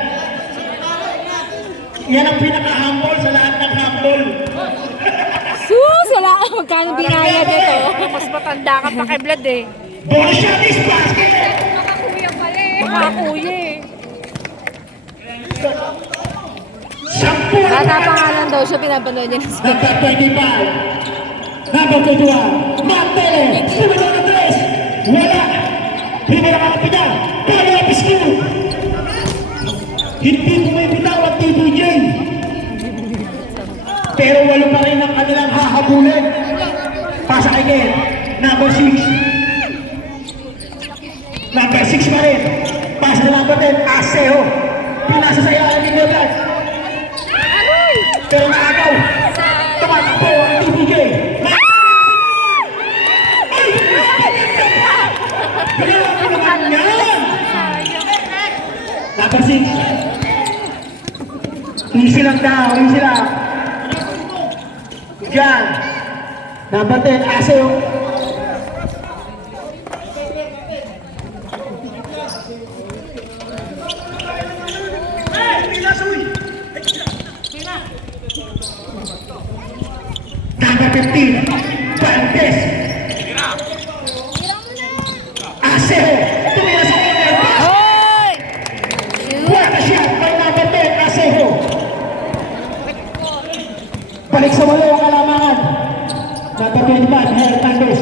Yan ang pinaka-humble sa lahat ng humble. Sus! Wala ka magkano binayad ito. Mas matanda ka pa kay Vlad eh. Bonus shot is basket! Makakuya pala eh. Makakuya eh. 10 Bata pa nga lang daw siya, pinapanood niya na sa... Number 25. Number 21. Mantele. Sumito na 3. Wala. Hindi na makapita. Kaya pisku. Hindi ko may bitaw at TBJ. Pero walo pa rin ang kanilang hahabulin. Pasa kay Ken. Number 6. Number 6 pa rin. Pasa na number 10. Aseo. Pinasa sa ilalim ni Golan. Pero naagaw. Tumatakbo ang TBJ. Grabe naman yan! Number 6. Easy lang daw, easy lang. Diyan. Number 10, Aseo. Number 15, Bantes. Aseo. Tumira sa corner. Hoy! What a shot by number 10, Aseo. Balik sa walo ang kalamangan. Number 25, Hernandez.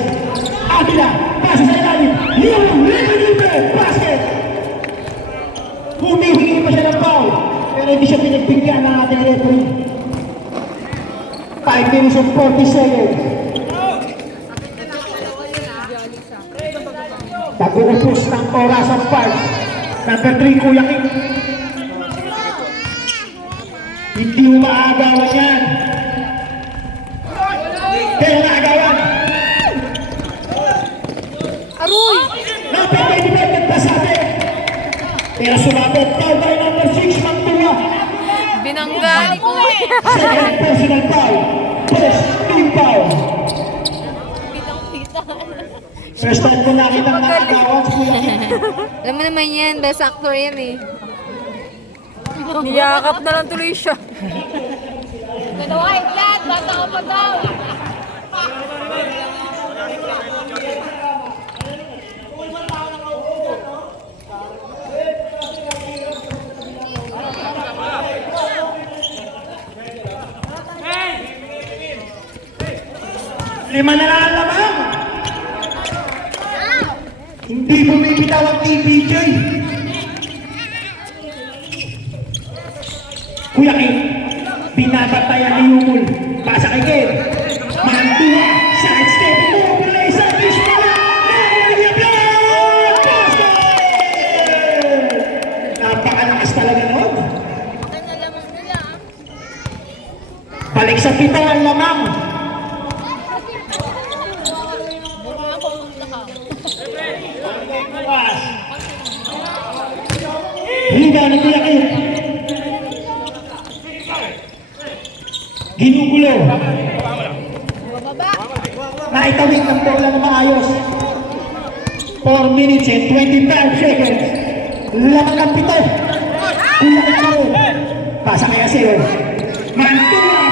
Atila, pasa sa ilalim. Yung libre, basket. Humihingi pa siya ng foul. Pero hindi siya pinagbigyan ng ating referee. 5 minutes and 40 seconds. Pag-uupos ng oras ang part. Number 3, Kuya King. Hindi mo maagawan yan. Pero naagawan. Aroy! Number 25, nagpasabi. Pero sumabot. Foul by number 6, Magtunga. Binangga ni Kuya. Second personal foul. First team foul. First time ko nakita ng naagawan sa Kuya King. Alam mo naman yan, best actor yan eh. Niyakap na lang tuloy siya. Ganawa, Vlad! Bata ka pa daw! Lima na lang ang lamang. Hindi bumibitaw ang TBJ. Kuya King, Binabantayan ni Yumul. Pasa kay Ken. Mantua. Side step. Overlay sa Bishmala. Maria Blanc! Basket! Napakalakas talaga noon. Balik sa pito ang lamang. Hina ni Kuya Kim. Ginugulo. Naitawid ng bola na maayos. 4 minutes and 25 seconds. Lamang ang pito. Kuya Kim. Pasa kaya siya. Mantua.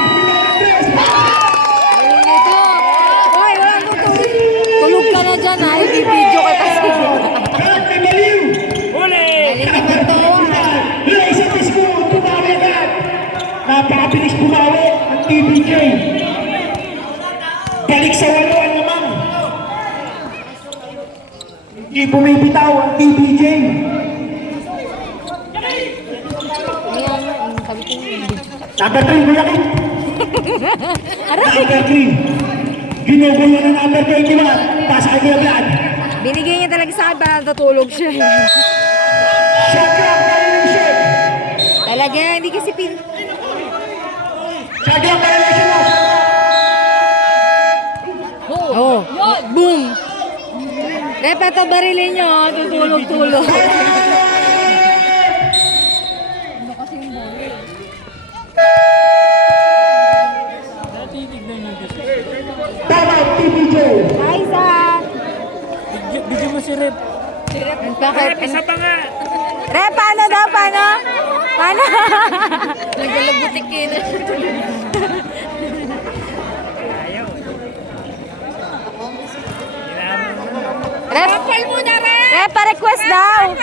Hoy, wala mo tulog ka na dyan ha. Ibibidyo ka kasi. Kante Baliw. Huli! Laisa Tisco. Tumawi agad. Napakabilis bumawi ang TBJ. Balik sa waluan naman. Hindi bumibitaw ang TBJ. Number 3, Kuya Kim. Number 3. Ginugulo na number 21. Pasa kay Kuya Vlad. Binigay niya talaga sa akin para natutulog siya. Shot clock violation. Talaga, hindi kasi pin... Shot clock violation. Oh, boom! Repeto barilin nyo, tutulog-tulog. Tama, TBJ. Hi, Zach! Bigyan mo si Rep. Bakit? Rep, isa pa nga. Rep, paano daw? Paano? Paano? Nagalabutik yun. Rep, muna, Rep! Rep, pa-request daw!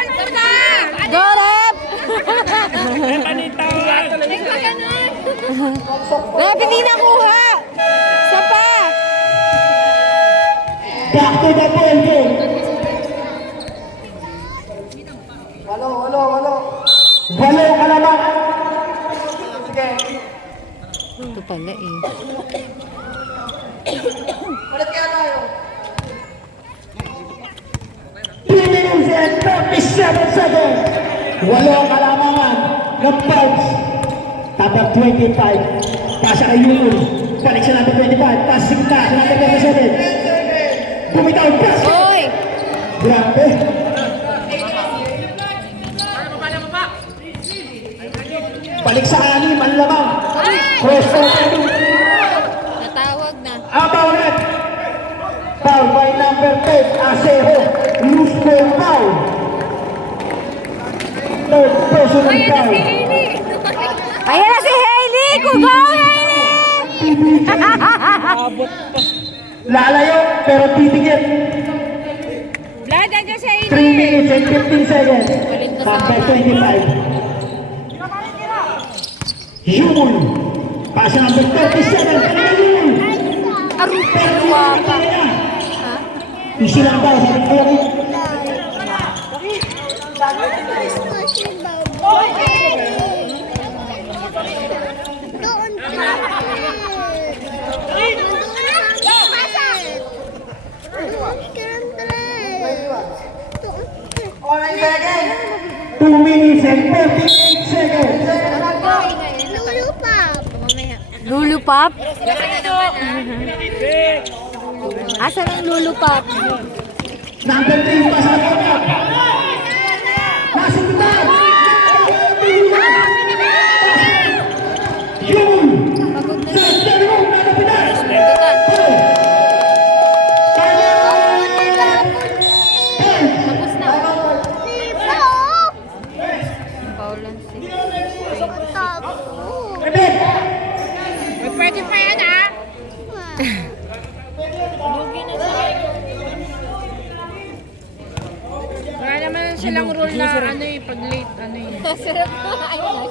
Go, Rep! Rep, anitawag. Rep, hindi nakuha! Isa pa! Back to the ball game. Walo ka naman. Ito pala eh. Minutes and 37 seconds. Walo ka lamangan ng Pubs. Number 25. Pasa kay Yulun. Balik sa number 25. Pasa sa gitna. Number 27. Bumitaw. Pass. Hoy! Grabe. Balik sa anim. Ang lamang. Cross over. Natawag na. About it. Foul by number 10, Asejo. Loose ball foul. Third personal foul. Ayan na si Hailey! Kugo, Hailey! Lalayo, pero titigit. Vlad, andyan si 3 Hailey! minutes and 15 seconds. Number 25. Yumul. Pasa number 37. Yumul. Arupa pa. Isilang daw, sabi ko yung Doon ka. 2 minutes and 48 seconds. Lulu Pop? Asan ang Lulu Pop? Number 3, pasa na kanya. Nasa kita. Yumul. Sa stereo, nada pinas. Tapos na. Paulan si... Pwede pa yan ah! Wala naman silang rule na ano eh, pag late, ano eh. Sarap na, ayun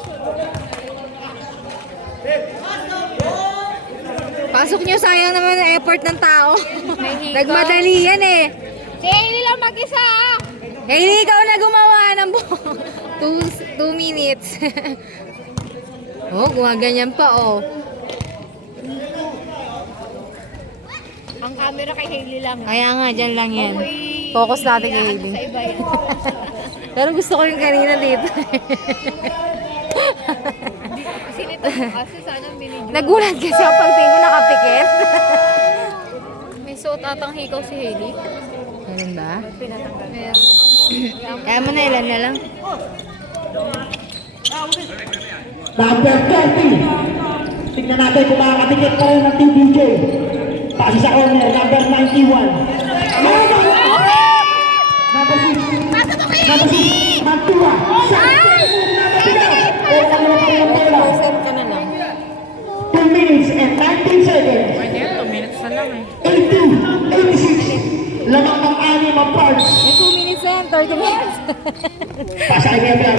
pasok nyo, sayang naman ang effort ng tao. Nagmadali yan eh. Si Hailey lang mag-isa ah! Hailey, ikaw na gumawa ng 2 minutes. Oh, gumaganyan pa, oh. Ang camera kay Hailey lang. Kaya nga, dyan lang yan. Ako'y- Focus natin kay Ano Hailey. sa iba yan. Pero gusto ko yung kanina dito. Kasi nito, kasi sana binidyo. Nagulat kasi ako pagtingin ko nakapikit. May suot atang hikaw si Hailey. Ganun ba? Pinatanggal. Kaya mo na ilan na lang. Number 30. Tignan natin kung makakatikit pa rin ng Team DJ. Pasa sa corner, number 91. Number 6. Number 6. Mantua. Frozen ka na lang. 2 minutes and 19 seconds. Pwede, 2 minutes na lang eh. 86. Lamang ng 6 ang parts. May 2 minutes na yan, 30 minutes. Pasa kay Gabriel.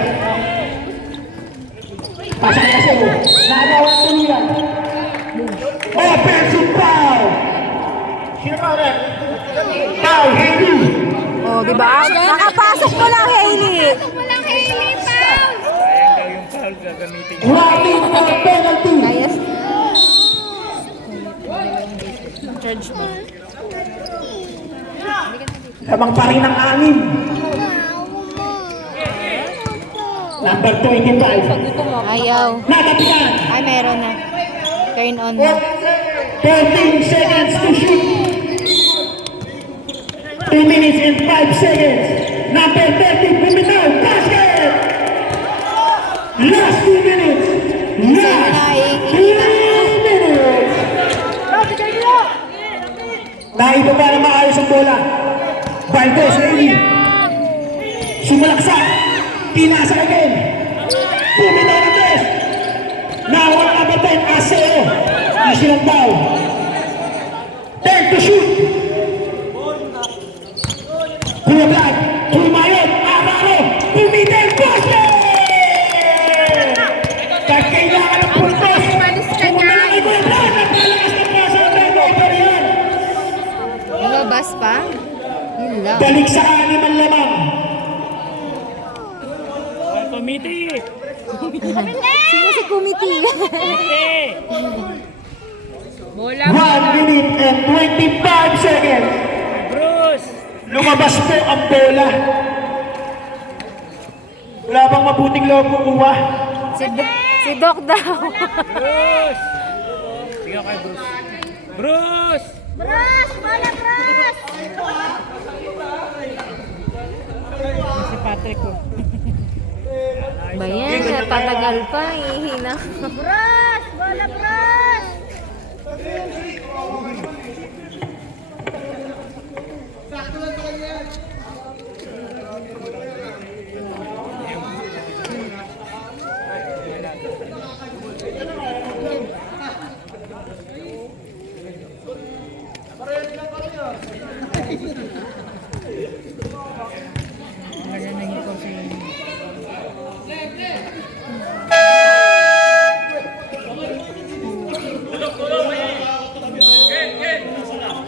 Pasa kay Aseo. Nakagawa ko niya. Offensive foul. Sino pa ulit? Foul, Hailey. Oh, di ba? Nakapasok mo lang, Hailey. Walang Hailey, foul! Ayan daw yung foul gagamitin niya. Running for penalty. Kaya. Charge mo. Lamang pa rin ang 6. Number 25. Ayaw. Natapian. Ay, meron na. Turn on na. 13 seconds to shoot. 2 minutes and 5 seconds. Number 30, bumitaw. Basket! Last 2 minutes. Last 3 minutes. Naiba pa na maayos ang bola. Valdez, Hailey. Sumalaksak. Pinasa again. Bumitaw ng Des. Nawala na ba tayo? Aseo. National foul. 10 to shoot. Kuya Vlad. Tumayot. Araro. Bumitaw. Basket! Kailangan ng puntos. Kumalang ay Kuya Vlad. Nagpalakas ng pasa ng turnover yan. Lumabas pa? Yun lang. Balik sa 6 ang lamang. Committee! Sino si committee? Committee! 1 minute and 25 seconds. Bruce! Lumabas po ang bola. Wala bang mabuting loob kumuha? Si Doc daw. Bruce! Sige kay Bruce. Bruce! Bros! Bola, bros! Si Patrick ko. Ba yan? Patagal pa. Ihina. Bros! Bola, bros!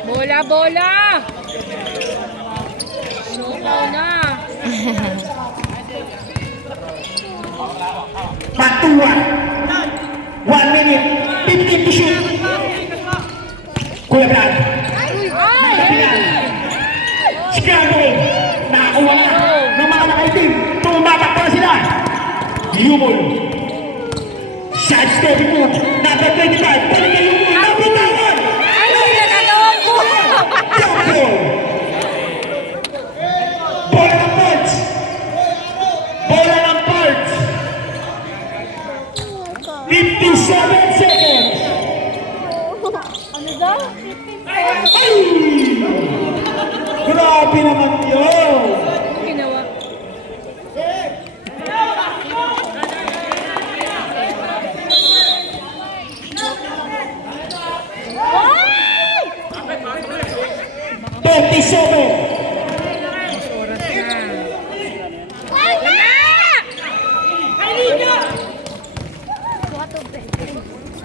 Bola, bola! Ikaw na. Mantua. 1 minute, 15 to shoot. Kuya Brad. Natapian. Scramble. Nakakuha na ng mga nakaitim. Tumatak pa sila. Yumol. Shot stepping move. Number 25. Balik na Yumol. Napitawan. Ay, sila nagawang ko. Double. Bola ng parts. Bola ng parts. 57 seconds. Ano daw? Ay! Grabe naman yun. Ginawa.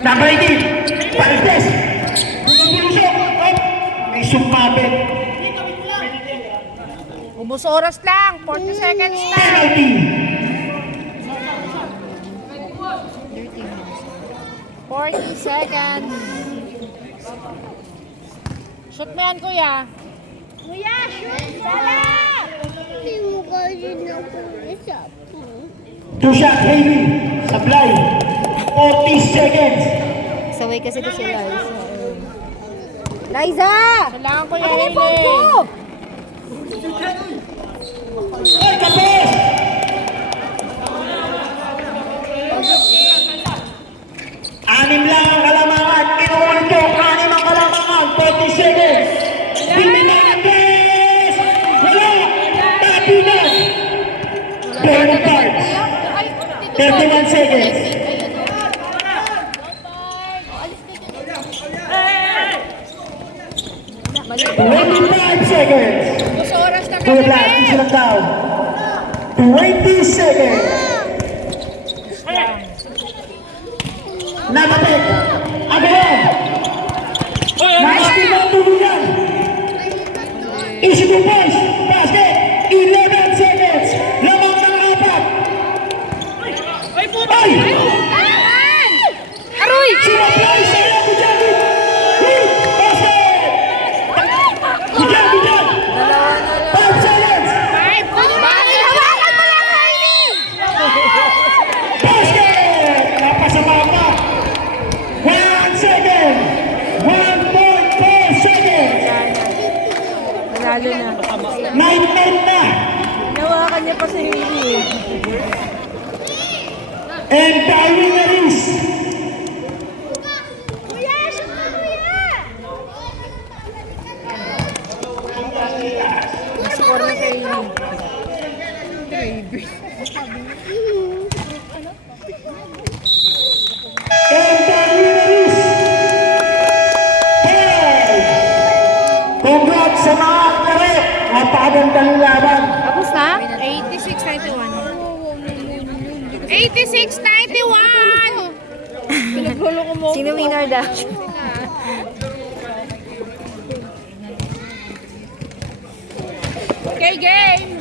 Number 18, Valdez. Bumulusok. May sumpapit. Ubus oras lang. 40 seconds lang. Penalty. 40 seconds. Shoot mo yan, kuya. Kuya, shoot! Sala! Hindi mo kasi na isa po. Two-shot heavy. Supply. 40 seconds. Saway kasi ko si Liza. Liza! Kailangan ko Ano yan, yung phone ko? Ay, kapos! Anim lang ang kalamangan. Inuulit ko, anim ang kalamangan. 40 seconds. Pinamantes! Wala! Tapunan! 35. 31 seconds. 25 seconds. Gusto oras na Kuya kami. Black, issue lang daw. 20 seconds. Namatid. Again. Nice team ang tuluyan. Issue to push. Basket. 11 seconds. Lamang ng apat. Ay! Aroy! Sumablay sa iyo, Kujabi. Basket. Kujabi dyan. 5 seconds. Bakit hawakan mo lang, Hailey? Basket! Napasama pa. 1 second. 1.4 seconds. Lalo na. 9 na. Nawakan niya pa sa hindi. And the winner is Kuya, shoot na kuya! Score na sa hindi. Congrats sa mga kare. Napakagandang laban. Tapos na? 86-91. 86-91! Pinagluloko mo. Sino winner daw? Okay, game!